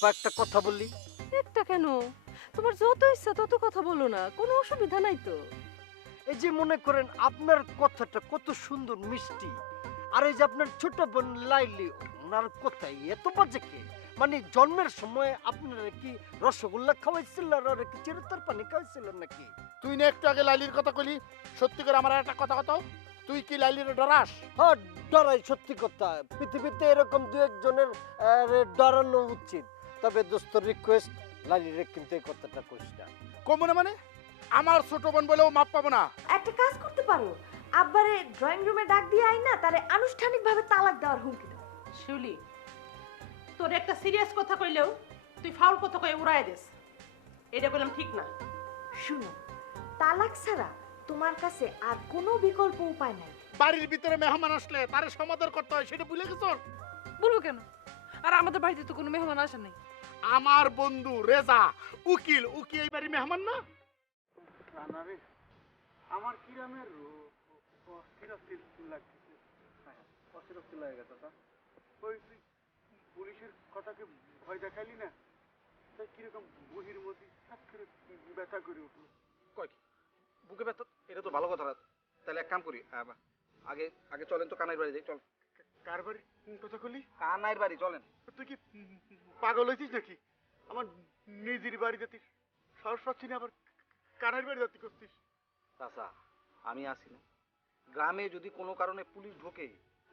আপা একটা কথা বলি। একটা কেন? তোমার যত ইচ্ছা তত কথা বলো না, কোনো অসুবিধা নাই তো। এই যে মনে করেন আপনার কথাটা কত সুন্দর মিষ্টি, আর এই যে আপনার ছোট বোন লাইলি, ওনার কথা এত বাজে কে? মানে জন্মের সময় আপনারা কি রসগোল্লা খাওয়াইছিল আর ওরা কি চিরতর পানি খাওয়াইছিলেন নাকি? তুই না একটু আগে লাইলির কথা কইলি, সত্যি করে আমার একটা কথা কত, তুই কি লাইলির ডরাস? হ্যাঁ, ডরাই, সত্যি কথা। পৃথিবীতে এরকম দু একজনের ডরানো উচিত। তবে দোস্ত রিকোয়েস্ট, লাইলিরে কিন্তু এই কথাটা কইস না। কমনে মানে আমার ছোট বোন বলেও মাপ পাবো না? একটা কাজ করতে পারো, আব্বারে ড্রয়িং রুমে ডাক দিয়ে আই না, তারে আনুষ্ঠানিকভাবে তালাক দেওয়ার হুমকি দাও। শিউলি, তোর একটা সিরিয়াস কথা কইলেও তুই ফাউল কথা কয়ে উড়াই দিস। এটা বললাম ঠিক না। শুনো, তালাক ছাড়া তোমার কাছে আর কোনো বিকল্প উপায় নাই। বাড়ির ভিতরে মেহমান আসলে তারে সমাদর করতে হয়, সেটা ভুলে গেছ? বলবো কেন? আর আমাদের বাড়িতে তো কোনো মেহমান আসে নাই। আমার বন্ধু রেজা উকিল, ও কি এই বাড়ির মেহমান না? আমার কিরামের অস্থির লাগতেছে। অস্থির লাগে গেছে তা ওই তুই পুলিশের কথাকে ভয় দেখাইলি না, তাই কিরকম বহির মধ্যে সাত করে ব্যথা করে উঠলো। কয় কি বুকে ব্যথা? এটা তো ভালো কথা না। তাহলে এক কাম করি, আগে আগে চলেন তো কানাইর বাড়ি যাই। চল। কার বাড়ি কথা করলি? কানাইর বাড়ি চলেন। তুই কি পাগল হয়েছিস নাকি? আমার নিজের বাড়ি যাতি সাহস পাচ্ছি না, আবার কানার বাড়ি যাতি করছিস। চাচা, আমি আছি না। গ্রামে যদি কোনো কারণে পুলিশ ঢোকে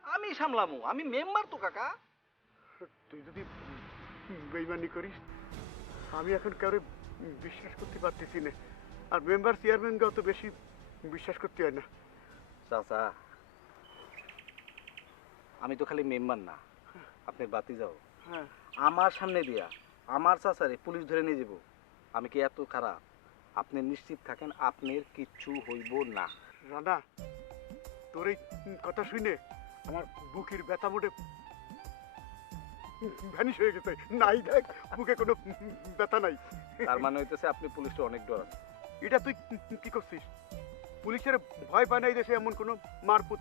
আমি সামলামু, আমি মেম্বার তো কাকা। তুই যদি বেইমানি করিস, আমি এখন কারো বিশ্বাস করতে পারতেছি না। আর মেম্বার চেয়ারম্যানকেও তো বেশি বিশ্বাস করতে হয় না। চাচা, আমি তো খালি মেম্বার না, আপনার বাতি যাও। হ্যাঁ, আমার সামনে দিয়া আমার চাচারে পুলিশ ধরে নিয়ে যাব। আমি কি এত খারাপ? আপনি নিশ্চিত থাকেন, আপনার কিচ্ছু হইব না। রানা, তোর এই কথা শুনে আমার বুকের ব্যথা মোটে ভ্যানিশ হয়ে গেছে। নাই, দেখ বুকে কোনো ব্যথা নাই। তার মানে হইতেছে আপনি পুলিশটা অনেক ডরান। এটা তুই কি করছিস? পুলিশের ভয় পায় না এই দেশে এমন কোনো মারপুত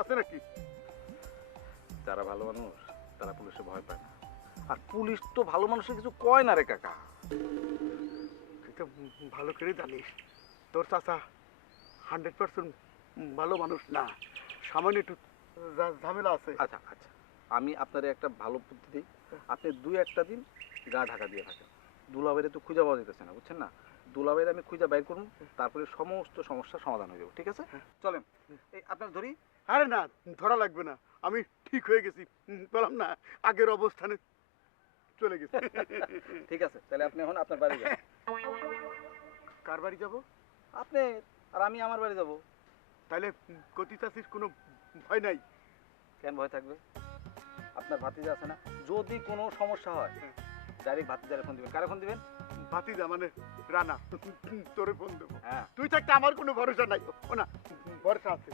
আছে নাকি? যারা ভালো মানুষ তারা পুলিশে ভয় পায় না। আর পুলিশ তো ভালো মানুষের কিছু কয় না রে কাকা। তুই তো ভালো করে জানিস তোর চাচা 100% ভালো মানুষ না, সামান্য একটু ঝামেলা আছে। আচ্ছা আচ্ছা, আমি আপনার একটা ভালো বুদ্ধি দিই। আপনি 2-1 দিন গা ঢাকা দিয়ে থাকেন। দুলাভাইরে তো খুঁজে পাওয়া যেতেছে না, বুঝছেন না? দুলাভাইরে আমি খুঁজে বাইর করুন, তারপরে সমস্ত সমস্যার সমাধান হয়ে যাবে। ঠিক আছে, চলেন। এই আপনার ধরি। আরে না, ধরা লাগবে না, আমি ঠিক হয়ে গেছি। বললাম না, আগের অবস্থানে চলে গেছি। ঠিক আছে, তাহলে আপনি এখন আপনার বাড়ি যান। কার বাড়ি যাব? আপনি আর আমি আমার বাড়ি যাব। তাহলে কতি চাষির কোনো ভয় নাই? কেন ভয় থাকবে? আপনার ভাতিজা আছে না, যদি কোনো সমস্যা হয় ডাইরেক্ট ভাতিজারে ফোন দিবেন। কারে ফোন দিবেন? ভাতিজা মানে রানা, তোরে ফোন দেবো। হ্যাঁ। তুই থাকতে আমার কোনো ভরসা নাই। ও না, ভরসা আছে।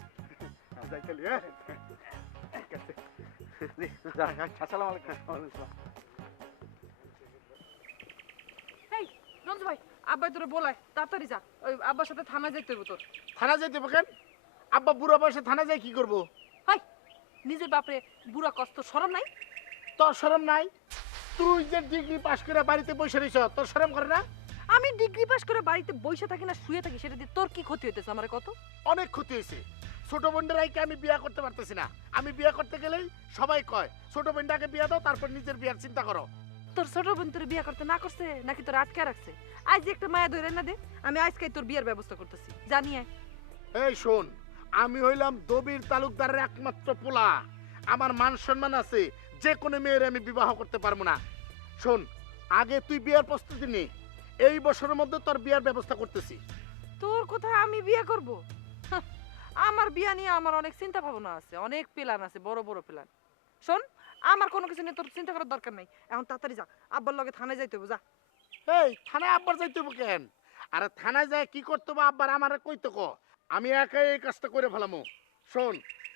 যাই তাহলে। হ্যাঁ, ঠিক আছে। জি, যান। আসসালামু আলাইকুম। এই রঞ্জু ভাই, আব্বাই তোরে বলায় তাড়াতাড়ি যা, ওই আব্বার সাথে থানায় যাইতে হইব তোর। থানা যেতে কেন? আব্বা বুড়া বয়সে থানা যায় কি করবো? হাই, নিজের বাপরে বুড়া কষ্ট শরম নাই? তোর শরম নাই? তুই যে ডিগ্রি পাশ করে বাড়িতে বসে রইছ, তোর শরম করে না? আমি ডিগ্রি পাস করে বাড়িতে বসে থাকি না শুয়ে থাকি, সেটা দিয়ে তোর কি ক্ষতি হইতেছে আমার কত? অনেক ক্ষতি হয়েছে। ছোট বোনদের আইকে আমি বিয়া করতে পারতেছি না। আমি বিয়া করতে গেলেই সবাই কয় ছোট বোনটাকে বিয়া দাও, তারপর নিজের বিয়ার চিন্তা করো। তোর ছোট বোন তোর বিয়ে করতে না করছে নাকি তোর আটকে রাখছে? আজ একটা মায়া ধরে না দে, আমি আজকেই তোর বিয়ের ব্যবস্থা করতেছি, জানিয়ে। এই শোন, আমি হইলাম দবির তালুকদারের একমাত্র পোলা। আমার মান সম্মান আছে, যে কোনো মেয়ের আমি বিবাহ করতে পারবো না। শোন, আগে তুই বিয়ার প্রস্তুতি নে, এই বছরের মধ্যে তোর বিয়ার ব্যবস্থা করতেছি। তোর কোথায় আমি বিয়ে করব? হাহ, আমার বিয়া নিয়ে আমার অনেক চিন্তা ভাবনা আছে, অনেক প্ল্যান আছে, বড় বড় প্ল্যান। শোন, আমার কোনো কিছু নিয়ে তোর চিন্তা করার দরকার নাই। এখন তাড়াতাড়ি যা, আব্বার লগে থানায় যাইতে হবে, যা। এই থানায় আব্বার যাইতে হবে কেন? আরে থানায় যায় কি করতে হবে আব্বার আমারে কইতে ক, আমি একাই এই কাজটা করে ফেলামো। শোন,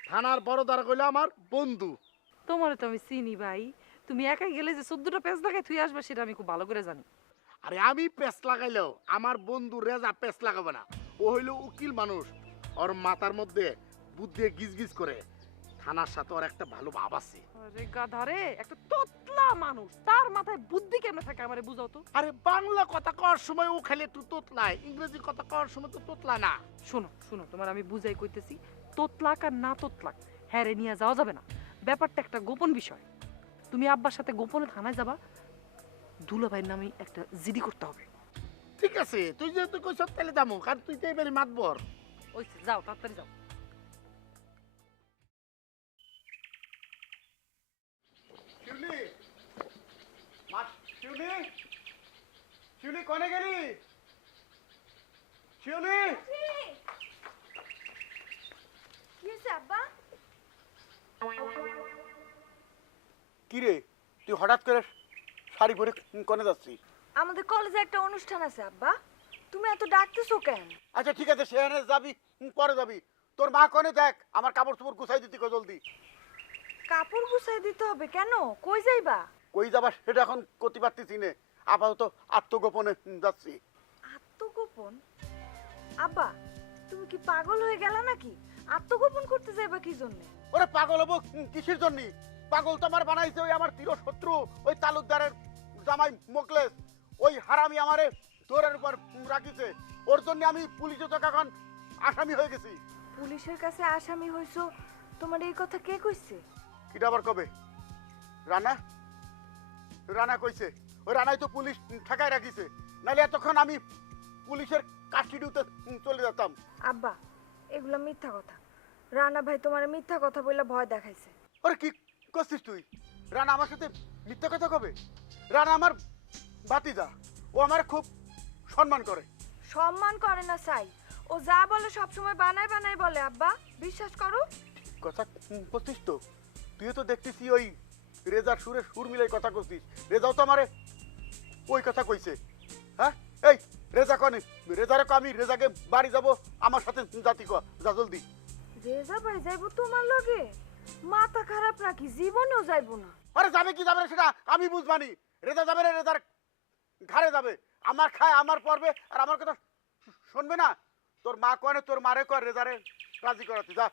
থানার বড় দ্বারা কইলো আমার বন্ধু। তোমারে তো আমি চিনি ভাই, তুমি একাই গেলে যে 14টা পেজ লাগাই তুই আসবে সেটা আমি খুব ভালো করে জানি। আরে আমি পেস লাগাইলেও আমার বন্ধু রেজা পেস লাগাবে না। ও হইলো উকিল মানুষ, ওর মাথার মধ্যে বুদ্ধি গিজ গিজ করে। থানার সাথে ওর একটা ভালো ভাব আছে। আরে গাধারে, একটা তোতলা মানুষ, তার মাথায় বুদ্ধি কেমনে থাকে আমারে বুঝাও তো। আরে বাংলা কথা কওয়ার সময় ও খালি একটু তোতলায়, ইংরেজি কথা কওয়ার সময় তো তোতলা না। শোনো শোনো, তোমার আমি বুঝাই কইতেছি, তোতলাক আর না তোতলাক হ্যাঁ রে নিয়ে যাওয়া যাবে না। ব্যাপারটা একটা গোপন বিষয়। তুমি আব্বার সাথে গোপনে থানায় যাবা, দুলাভাইয়ের নামে একটা জিডি করতে হবে। ঠিক আছে, তুই যেহেতু কইছ তাহলে যাবো, কারণ তুই তো এবারে মাতবর। ওই যাও, তাড়াতাড়ি যাও। শিউলি, শিউলি, শিউলি কনে গেলি? শিউলি, কি হয়েছে আব্বা? কি রে তুই হঠাৎ করে শাড়ি পরে কনে যাচ্ছিস? আমাদের কলেজে একটা অনুষ্ঠান আছে আব্বা, তুমি এত ডাকতেছো কেন? আচ্ছা ঠিক আছে, সেখানে যাবি, পরে যাবি। তোর মা কনে দেখ, আমার কাপড় চোপড় গুছাই দিতে কো জলদি। কাপড় গুছাই দিতে হবে কেন? কই যাইবা? কই যাবা সেটা এখন করতে পারতেছি না, আপাতত আত্মগোপনে যাচ্ছি। আত্মগোপন? আব্বা, তুমি কি পাগল হয়ে গেলা নাকি? আত্মগোপন করতে যাইবা কি জন্যে? ওরে পাগল হবো কিসের জন্য? পাগল তো আমার বানাইছে ওই আমার চিরশত্রু, ওই তালুকদারের জামাই মোকলেস। ওই হারামি আমারে দৌড়ের উপর রাখিছে, ওর জন্য আমি পুলিশে তো এখন আসামি হয়ে গেছি। পুলিশের কাছে আসামি হইছো, তোমার এই কথা কে কইছে? কিটা আবার কবে? রানা, রানা কইছে। ওই রানাই তো পুলিশ ঠেকায় রাখিছে, নাহলে এতক্ষণ আমি পুলিশের কাস্টডিতে চলে যেতাম। আব্বা, এগুলা মিথ্যা কথা। রানা ভাই তোমার মিথ্যা কথা বলে ভয় দেখাইছে। ওরে কি করছিস তুই? রানা আমার সাথে মিথ্যা কথা কবে? রানা আমার ভাতিজা, ও আমার খুব সম্মান করে। সম্মান করে না চাই, ও যা বলে সবসময় বানায় বানায় বলে আব্বা, বিশ্বাস করো। কথা করছিস তো? তুইও তো দেখতেছি ওই রেজার সুরে সুর মিলাই কথা করছিস। রেজাও তো আমারে ওই কথা কইছে। হ্যাঁ এই রেজা কনে? রেজারে কো আমি রেজাকে বাড়ি যাব, আমার সাথে জাতি ক, যা জলদি। রেজা ভাই যাইবো তোমার লগে? মাথা খারাপ নাকি? জীবনেও যাইবো না। আরে যাবে কি যাবে না সেটা আমি বুঝবানি। রেজা যাবে না, রেজার ঘাড়ে যাবে। আমার খায়, আমার পড়বে, আর আমার কথা শুনবে না। তোর মা কনে, তোর মারে কর রেজারে রাজি করাতে যা।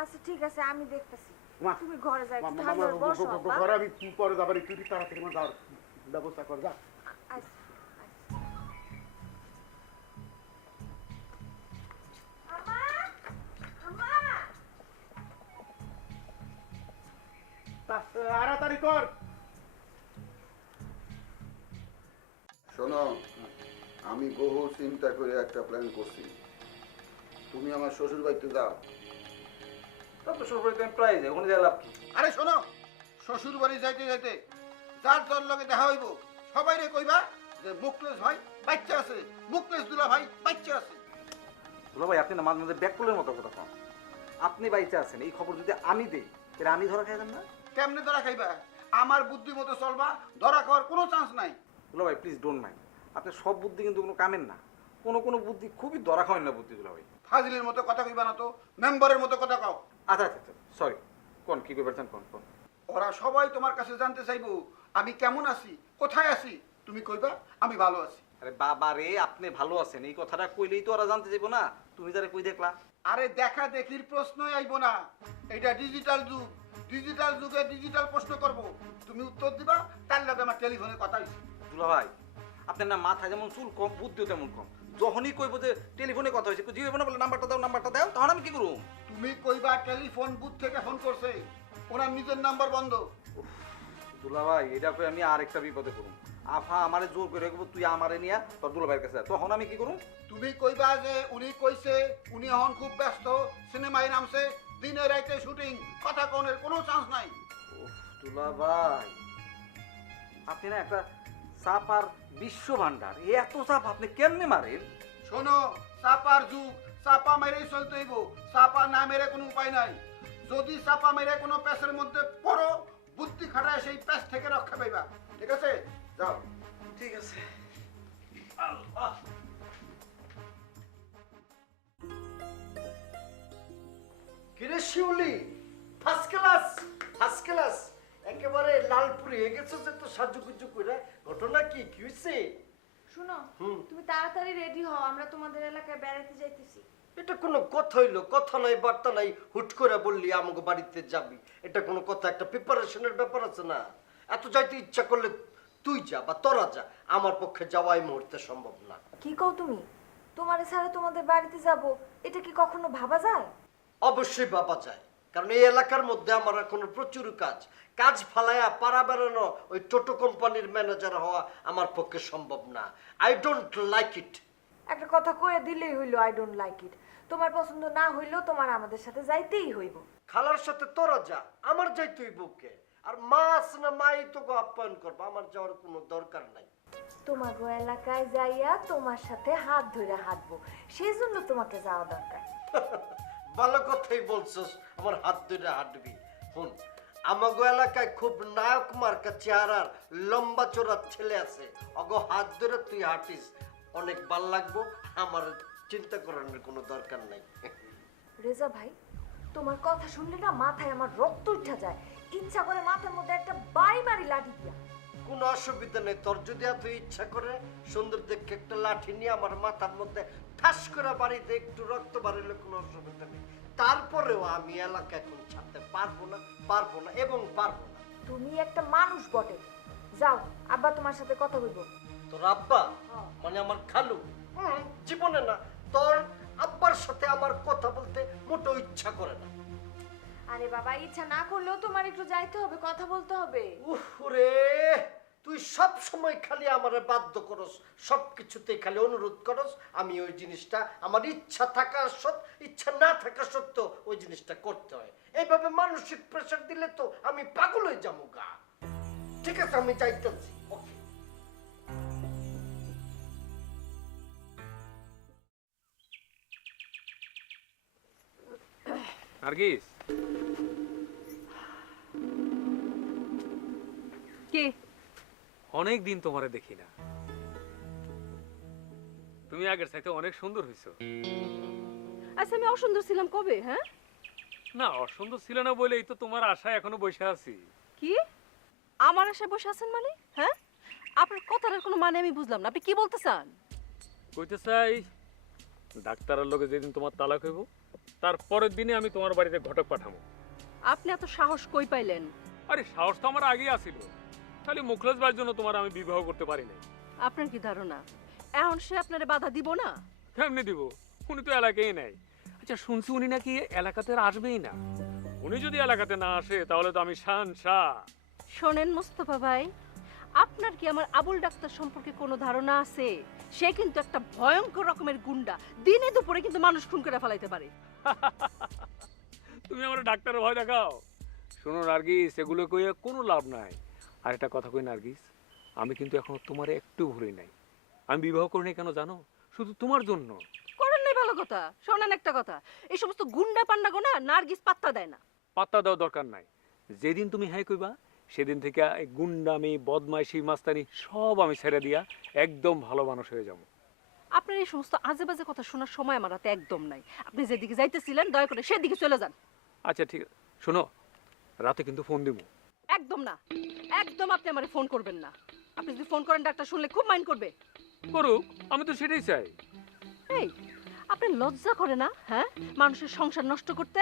আচ্ছা ঠিক আছে, আমি দেখতেছি। মা, তুমি ঘরে যাই, মা, মা, ঠান্ডার মা, বসো আব্বা। ঘরে আমি পরে যাবার, তুই তাড়াতাড়ি আমার যাওয়ার ব্যবস্থা কর যা। আচ্ছা, তাড়াতাড়ি কর। শোনো, আমি বহু চিন্তা করে একটা প্ল্যান করছি। তুমি আমার শ্বশুর বাড়িতে যাও। তারপর সরকারি আমি প্রায় যাই, ওখানে যাই লাভ কি? আরে শোনো, শ্বশুর বাড়ি যাইতে যাইতে যার যার লগে দেখা হইব সবাই রে কইবা যে মুকলেশ ভাই বাচ্চা আছে, মুকলেশ দুলা ভাই বাচ্চা আছে। দুলা ভাই, আপনি না মাঝে মাঝে ব্যাককলের মতো কথা কন। আপনি বাইচে আছেন, এই খবর যদি আমি দেই তাহলে আমি ধরা খাইলাম না। কেমনে ধরা খাইবা? আমার বুদ্ধি মতো চলবা, ধরা খাওয়ার কোনো চান্স নাই। দুলা ভাই প্লিজ ডোন্ট মাইন্ড, আপনার সব বুদ্ধি কিন্তু কোনো কামের না। কোনো কোনো বুদ্ধি খুবই ধরা খাওয়ান না বুদ্ধি দুলা ভাই। ফাজিলের মতো কথা কইবা না তো, মেম্বারের মতো কথা কও। আচ্ছা আচ্ছা আচ্ছা, সরি। কোন কি করবেন কোন কোন? ওরা সবাই তোমার কাছে জানতে চাইবো আমি কেমন আছি, কোথায় আছি। তুমি কইবা আমি ভালো আছি। আরে বাবা রে, আপনি ভালো আছেন এই কথাটা কইলেই তো ওরা জানতে চাইবো না। তুমি যারা কই দেখলা? আরে দেখা দেখির প্রশ্নই আইবো না, এটা ডিজিটাল যুগ। ডিজিটাল যুগে ডিজিটাল প্রশ্ন করব, তুমি উত্তর দিবা, তার লগে আমার টেলিফোনে কথা হইছে। দুলা ভাই, আপনার না মাথা যেমন চুল কম, বুদ্ধিও তেমন কম। যখনই কইবো যে টেলিফোনে কথা হয়েছে, জিও না বলে নাম্বারটা দাও, তখন আমি কি করব? তুমি কইবা টেলিফোন বুথ থেকে ফোন করছে, ওনার নিজের নাম্বার বন্ধ। দুলা ভাই, এটা কই আমি আরেকটা বিপদে করুম। আফা আমারে জোর করে কইবো তুই আমারে নিয়া তোর দুলা ভাইয়ের কাছে যা, তখন আমি কি করুম? তুমি কইবা যে উনি কইছে উনি এখন খুব ব্যস্ত, সিনেমায় নামছে, দিনে রাইতে শুটিং, কথা কোনের কোনো চান্স নাই। দুলা ভাই, আপনি না একটা চাপার বিশ্ব ভান্ডার, এত চাপ আপনি কেমনে মারেন? শোনো, চাপার যুগ, চাপা মেরেই চলতে হইব। চাপা না মেরে কোনো উপায় নাই। যদি চাপা মেরে কোনো প্যাসের মধ্যে পড়ো, বুদ্ধি খাটায় সেই প্যাস থেকে রক্ষা পাইবা। ঠিক আছে, যাও। ঠিক আছে। কিরে শিউলি, ফার্স্ট ক্লাস, ফার্স্ট ক্লাস। একেবারে লাল পুড়িয়ে গেছো যে তো সাজুগুজু করে। ঘটনা কি, কি হয়েছে? শুনো, তুমি তাড়াতাড়ি রেডি হও, আমরা তোমাদের এলাকায় বেড়াতে যাইতেছি। এটা কোনো কথা হইলো? কথা নাই বার্তা নাই, হুট করে বললি আমাকে বাড়িতে যাবি, এটা কোনো কথা? একটা প্রিপারেশনের ব্যাপার আছে না? এত যাইতে ইচ্ছা করলে তুই যা বা তোরা যা, আমার পক্ষে যাওয়া এই মুহূর্তে সম্ভব না। কি কও তুমি? তোমারে ছাড়া তোমাদের বাড়িতে যাব, এটা কি কখনো ভাবা যায়? অবশ্যই ভাবা যায়, কারণ এই এলাকার মধ্যে আমার এখনো প্রচুর কাজ ফালায়া পাড়া বেড়ানো ওই টোটো কোম্পানির ম্যানেজার হওয়া আমার পক্ষে সম্ভব না। I don't like it. একটা কথা কয়ে দিলেই হইলো, আই ডোন্ট লাইক ইট। তোমার পছন্দ না হইলেও তোমার আমাদের সাথে যাইতেই হইব। খালার সাথে তোরা যা, আমার যাই তুই বুকে। আর মাছ না মাই তোকে আপ্যায়ন করবো, আমার যাওয়ার কোনো দরকার নাই। তোমার এলাকায় যাইয়া তোমার সাথে হাত ধরে হাঁটবো, সেই জন্য তোমাকে যাওয়া দরকার। ভালো কথাই বলছস, আমার হাত ধরে হাঁটবি। শুন, আমাগো এলাকায় খুব নায়ক মার্কা চেহারার লম্বা চোরার ছেলে আছে, অগো হাত ধরে তুই হাঁটিস, অনেক ভাল লাগবো। আমার চিন্তা করানোর কোনো দরকার নাই। রেজা ভাই, তোমার কথা শুনলে না মাথায় আমার রক্ত উঠা যায়, ইচ্ছা করে মাথার মধ্যে একটা বাড়ি মারি লাঠি দিয়া। কোনো অসুবিধা নেই, তোর যদি এত ইচ্ছা করে সুন্দর দেখে একটা লাঠি নিয়ে আমার মাথার মধ্যে ঠাস করে বাড়িতে একটু রক্ত বাড়িলে কোনো অসুবিধা নেই। তারপরেও আমি এলাকা এখন ছাড়তে পারবো না এবং পারবো না। তুমি একটা মানুষ বটে। যাও, আব্বা তোমার সাথে কথা বলবো। তোর আব্বা মানে আমার খালু? জীবনে না, তোর আব্বার সাথে আমার কথা বলতে মোটেও ইচ্ছা করে না। আরে বাবা, ইচ্ছা না করলেও তোমার একটু যাইতে হবে, কথা বলতে হবে। উফরে, তুই সব সময় খালি আমারে বাধ্য করস, সব কিছুতেই খালি অনুরোধ করস। আমি ওই জিনিসটা আমার ইচ্ছা থাকা ইচ্ছা না থাকা সত্ত্বেও ওই জিনিসটা করতে হয়। এইভাবে মানসিক প্রেশার দিলে তো আমি পাগল হয়ে যাবো গা। ঠিক আছে, আমি চাইতেছি। ওকে। নার্গিস, কে? অনেক দিন তোমারে দেখি না। তুমি আগের চাইতে অনেক সুন্দর হইছো। আচ্ছা, আমি অসুন্দর ছিলাম কবে? হ্যাঁ, না অসুন্দর ছিল না বলেই তো তোমার আশায় এখনো বসে আছি। কি আমার আশায় বসে আছেন মানে? হ্যাঁ, আপনার কথাটার কোনো মানে আমি বুঝলাম না, আপনি কি বলতে চান? কইতে চাই, ডাক্তারের লগে যেদিন তোমার তালাক হইব তার পরের দিনে আমি তোমার বাড়িতে ঘটক পাঠাবো। আপনি এত সাহস কই পাইলেন? আরে সাহস তো আমার আগেই আছিল, খালি মুখলেস ভাইয়ের জন্য তোমার আমি বিবাহ করতে পারি নাই। আপনার কি ধারণা এখন সে আপনারে বাধা দিব না? কেমনি দিব? উনি তো এলাকায় নাই। আচ্ছা শুনছি উনি নাকি এলাকাতে আর আসবেই না। উনি যদি এলাকাতে না আসে তাহলে তো আমি শাহ। শোনেন মোস্তফা ভাই, আপনার কি আমার আবুল ডাক্তার সম্পর্কে কোনো ধারণা আছে? সে কিন্তু একটা ভয়ঙ্কর রকমের গুন্ডা, দিনে দুপুরে কিন্তু মানুষ খুন করে ফেলাইতে পারে। তুমি আমার ডাক্তারের ভয় দেখাও। শোনো নার্গিস, এগুলো কইয়া কোনো লাভ নাই। আর একটা কথা কই নার্গিস, আমি কিন্তু এখনো তোমারে একটু ভুলি নাই। আমি বিবাহ করি নাই কেন জানো? শুধু তোমার জন্য। করেন নাই ভালো কথা। শোনেন একটা কথা, এই সমস্ত গুন্ডা পান্ডা গোনা নার্গিস পাত্তা দেয় না। পাত্তা দেওয়ার দরকার নাই। যেদিন তুমি হ্যাঁ কইবা সেদিন থেকে এই গুন্ডামি বদমাইশি মাস্তানি সব আমি ছেড়ে দিয়া একদম ভালো মানুষ হয়ে যাবো। আপনার এই সমস্ত আজে বাজে কথা শোনার সময় আমার হাতে একদম নাই। আপনি যেদিকে যাইতেছিলেন দয়া করে সেদিকে চলে যান। আচ্ছা ঠিক আছে, শোনো রাতে কিন্তু ফোন দিব। একদম না, একদম আপনি আমারে ফোন করবেন না। আপনি যদি ফোন করেন ডাক্তার শুনলে খুব মাইন্ড করবে। করুক, আমি তো সেটাই চাই। এই, আপনি লজ্জা করে না? হ্যাঁ, মানুষের সংসার নষ্ট করতে।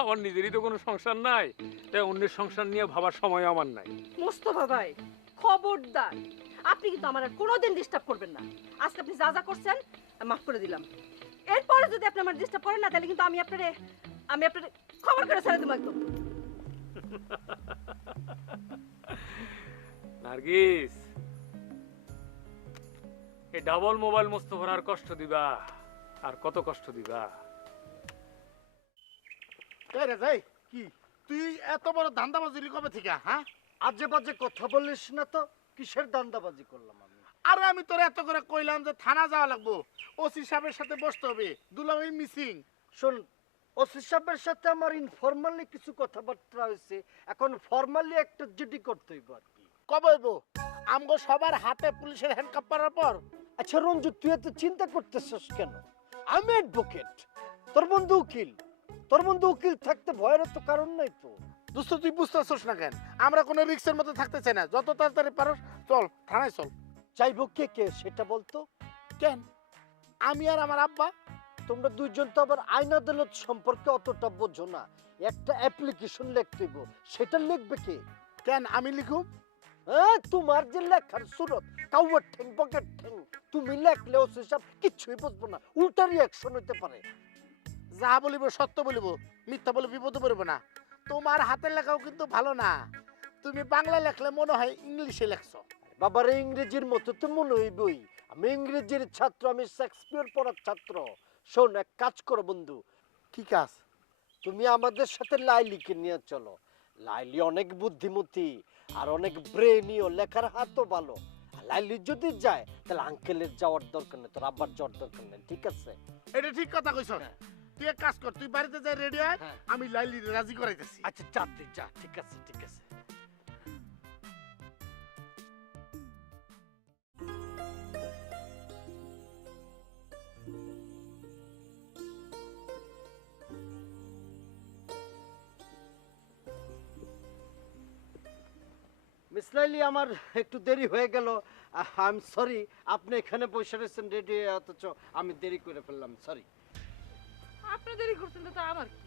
আমার নিজেরই তো কোনো সংসার নাই, তাই অন্যের সংসার নিয়ে ভাবার সময় আমার নাই। মোস্তফা ভাই খবরদার, আপনি কিন্তু আমার আর কোনোদিন ডিস্টার্ব করবেন না। আজকে আপনি যা যা করছেন মাফ করে দিলাম। এরপরে যদি আপনি আমার ডিস্টার্ব করেন না, তাহলে কিন্তু আমি আপনারে খবর করে ছেড়ে দেবো একদম। নার্গিস, এই ডাবল মোবাইল মোস্তফার আর কষ্ট দিবা? আর কত কষ্ট দিবা? এই রে ভাই, কি তুই এত বড় ধান্দাবাজি কবে থেকে? হ্যাঁ, আজে বাজে কথা বলিস না তো। কিসের দান্দাবাজি করলাম আমি? আরে আমি তোর এত করে কইলাম যে থানা যাওয়া লাগবো, ওসি সাহেবের সাথে বসতে হবে, দুলাভাই মিসিং। শোন, ওসি সাহেবের সাথে আমার ইনফরমালি কিছু কথাবার্তা হয়েছে, এখন ফর্মালি একটা জিডি করতে হইব আর কি। কবে হইব? আমগো সবার হাতে পুলিশের হ্যান্ডকাপ পরার পর। আচ্ছা রঞ্জু, তুই এত চিন্তা করতেছিস কেন? আমি অ্যাডভোকেট, তোর বন্ধু উকিল। তোর বন্ধু উকিল থাকতে ভয়ের তো কারণ নাই তো। দোস্ত তুই বুঝতেছিস না কেন? আমরা কোনো রিক্সের মধ্যে থাকতে চাই না। যত তাড়াতাড়ি পারস চল থানায় চল। চাইবো কে কে সেটা বলতো। কেন? আমি আর আমার আব্বা। তোমরা দুইজন তো আবার আইন আদালত সম্পর্কে অতটা বোঝো না। একটা অ্যাপ্লিকেশন লিখতে হইব, সেটা লিখবে কে? কেন আমি লিখুম? হ্যাঁ, তোমার যে লেখার সুরত, কাউয়ার ঠ্যাং পকেট ঠ্যাং, তুমি লেখলেও সেসব কিছুই বুঝবো না, উল্টা রিয়াকশন হইতে পারে। যা বলিব সত্য বলিব, মিথ্যা বলে বিপদে পড়বে না। তোমার হাতের লেখাও কিন্তু ভালো না, তুমি বাংলা লেখলে মনে হয় ইংলিশে লেখছো। বাবারে ইংরেজির মতো তো মনে হইবই, আমি ইংরেজির ছাত্র, আমি শেক্সপিয়ার পড়ার ছাত্র। শোন, এক কাজ করো বন্ধু, কি কাজ? তুমি আমাদের সাথে লাইলিকে নিয়ে চলো। লাইলি অনেক বুদ্ধিমতী আর অনেক ব্রেনিও, লেখার হাতও ভালো। আর লাইলি যদি যায় তাহলে আঙ্কেলের যাওয়ার দরকার নেই, তোর আব্বার যাওয়ার দরকার নেই, ঠিক আছে? এটা ঠিক কথা কইছ। তুই এক কাজ কর, তুই বাড়িতে যাই রেডি হয়, হ্যাঁ। আমি লাইলি রাজি করাইতেছি। আচ্ছা যা, তুই যা, ঠিক আছে ঠিক আছে। মিস লাইলি, আমার একটু দেরি হয়ে গেল, আই এম সরি। আপনি এখানে বসে রয়েছেন রেডি, অথচ আমি দেরি করে ফেললাম, সরি। আপনি দেরি করছেন তো আমার কি?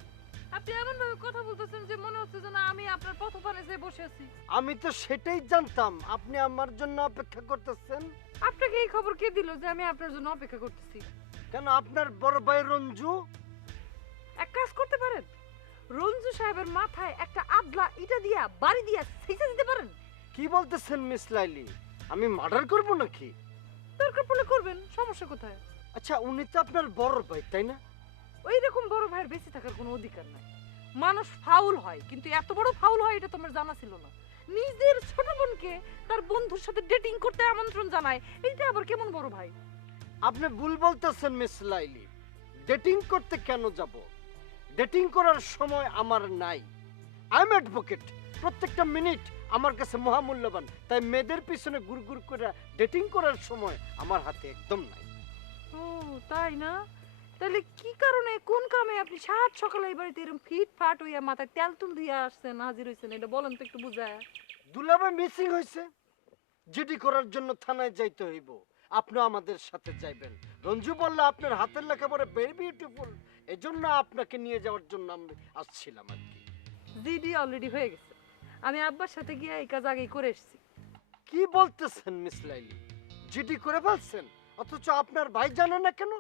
আপনি এমন ভাবে কথা বলতেছেন যে মনে হচ্ছে যে না আমি আপনার পথপানে এসে বসে আছি। আমি তো সেটাই জানতাম আপনি আমার জন্য অপেক্ষা করতেছেন। আপনাকে এই খবর কে দিল যে আমি আপনার জন্য অপেক্ষা করতেছি? কেন, আপনার বড় ভাই রঞ্জু? এক কাজ করতে পারেন, রঞ্জু সাহেবের মাথায় একটা আদলা ইটা দিয়া বাড়ি দিয়া ছিঁচে দিতে পারেন। কি বলতেছেন মিস লাইলি? আমি মার্ডার করব নাকি? দরকার পড়লে করবেন, সমস্যা কোথায়? আচ্ছা, উনি তো আপনার বড় ভাই, তাই না? ওই রকম বড় ভাইয়ের বেঁচে থাকার কোনো অধিকার নাই। মানুষ ফাউল হয়, কিন্তু এত বড় ফাউল হয় এটা তোমার জানা ছিল না। নিজের ছোট বোনকে তার বন্ধুর সাথে ডেটিং করতে আমন্ত্রণ জানায়, এইটা আবার কেমন বড় ভাই? আপনি ভুল বলতেছেন মিস লাইলি। ডেটিং করতে কেন যাব? ডেটিং করার সময় আমার নাই। আই এম অ্যাডভোকেট, প্রত্যেকটা মিনিট আমার কাছে মহামূল্যবান, তাই মেয়েদের পিছনে গুড়গুড় করে ডেটিং করার সময় আমার হাতে একদম নাই। ও তাই না? তাহলে কি কারণে, কোন কামে আপনি সাত সকালে এই বাড়িতে এরকম ফিট ফাট হইয়া মাথায় তেল তুল দিয়ে আসছেন, হাজির হয়েছেন, এটা বলেন তো একটু বুঝায়। দুলাভাই মিসিং হয়েছে, জিডি করার জন্য থানায় যাইতে হইব, আপনিও আমাদের সাথে যাইবেন। রঞ্জু বললে আপনার হাতের লেখাপড়া ভেরি বিউটিফুল, এজন্য আপনাকে নিয়ে যাওয়ার জন্য আমি আসছিলাম আর কি। জিডি অলরেডি হয়ে গেছে, আমি আব্বার সাথে গিয়ে এই কাজ আগেই করে এসেছি। কি বলতেছেন মিস লাইলি? জিডি করে ফেলছেন, অথচ আপনার ভাই জানে না কেন?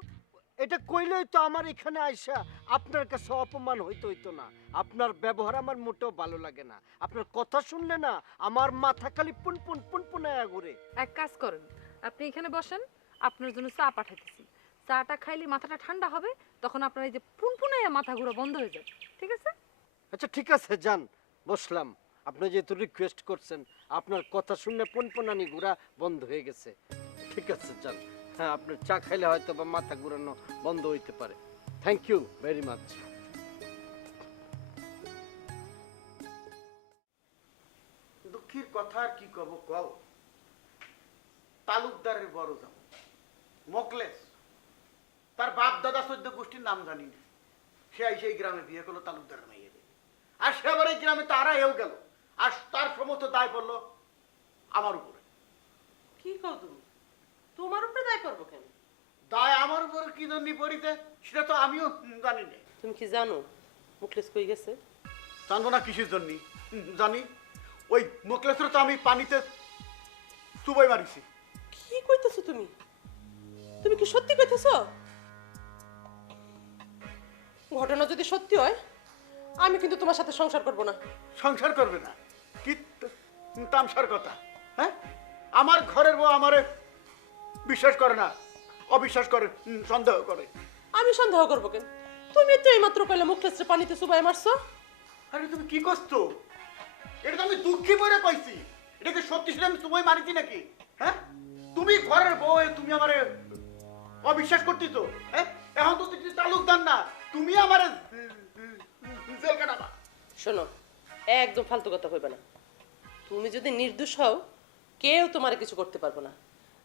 এটা কইলেই তো আমার এখানে আইসা আপনার কাছে অপমান হইতো না। আপনার ব্যবহার আমার মোটেও ভালো লাগে না। আপনার কথা শুনলে না আমার মাথা খালি পুনপুন পুনপুনায়া ঘুরে। এক কাজ করেন, আপনি এখানে বসেন, আপনার জন্য চা পাঠাইতেছি। চাটা খাইলে মাথাটা ঠান্ডা হবে, তখন আপনার এই যে পুনপুনাইয়া মাথা ঘুরা বন্ধ হয়ে যাবে, ঠিক আছে? আচ্ছা ঠিক আছে, যান, বসলাম। আপনি যেহেতু রিকোয়েস্ট করছেন, আপনার কথা শুনে পুনপুনানি ঘুরা বন্ধ হয়ে গেছে, ঠিক আছে যান। হ্যাঁ, আপনার চা খাইলে হয়তো বা মাথা ঘুরানো বন্ধ হইতে পারে। Thank you very much. দুঃখীর কথা আর কি কব কও। তালুকদারের বড় যাও মকলেস, তার বাপ দাদা 14 গোষ্ঠীর নাম জানি না, সে সেই গ্রামে বিয়ে করলো তালুকদারের মেয়ে। আর সে আবার এই গ্রামে তারা এও গেল, আর তার সমস্ত দায় পড়লো আমার উপরে। কি কও তুমি? তোমার উপরে দায় করবো কেন? দায় আমার উপরে কি জন্য পড়িতে সেটা তো আমিও জানি না। তুমি কি জানো মুখলেস কই গেছে? জানবো না কিসের জন্য? জানি, ওই মোকলেসের তো আমি পানিতে চুবাই মারিছি। কি কইতেছো তুমি? তুমি কি সত্যি কইতেছো? ঘটনা যদি সত্যি হয় আমি কিন্তু তোমার সাথে সংসার করব না। সংসার করবে না? কি তামসার কথা? হ্যাঁ, আমার ঘরের বউ আমারে বিশ্বাস করে না, অবিশ্বাস করে, সন্দেহ করে। আমি সন্দেহ করব কেন? তুমি তো এইমাত্র কইলে মুখলেসে পানিতে চুবাই মারছো। আরে তুমি কি করছো? এটা তো আমি দুঃখী বলে কইছি, এটা কি সত্যি সেটা আমি তোমায় মারিছি নাকি? হ্যাঁ, তুমি ঘরের বউ, তুমি আমারে অবিশ্বাস করতেছো। হ্যাঁ, এখন তো তুমি তালুকদার না, তুমি আমারে জেল কাটাবা। শোনো, একদম ফালতু কথা কইবে না। তুমি যদি নির্দোষ হও কেউ তোমারে কিছু করতে পারবো না,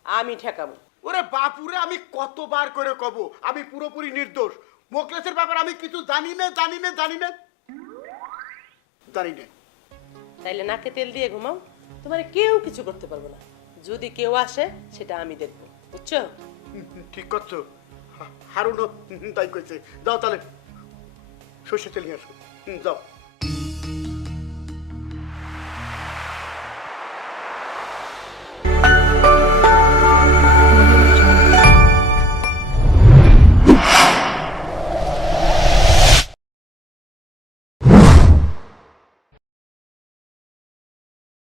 আমি ঠেকাবো। ওরে বাপুরে, আমি কতবার করে কব আমি পুরোপুরি নির্দোষ। মোকলেসের ব্যাপারে আমি কিছু জানি না। তাইলে নাকে তেল দিয়ে ঘুমাও, তোমারে কেউ কিছু করতে পারবো না। যদি কেউ আসে সেটা আমি দেখবো, বুঝছো? ঠিক করছো, হারুনও তাই কইছে। যাও তাহলে সর্ষে তেল নিয়ে আসো। যাও।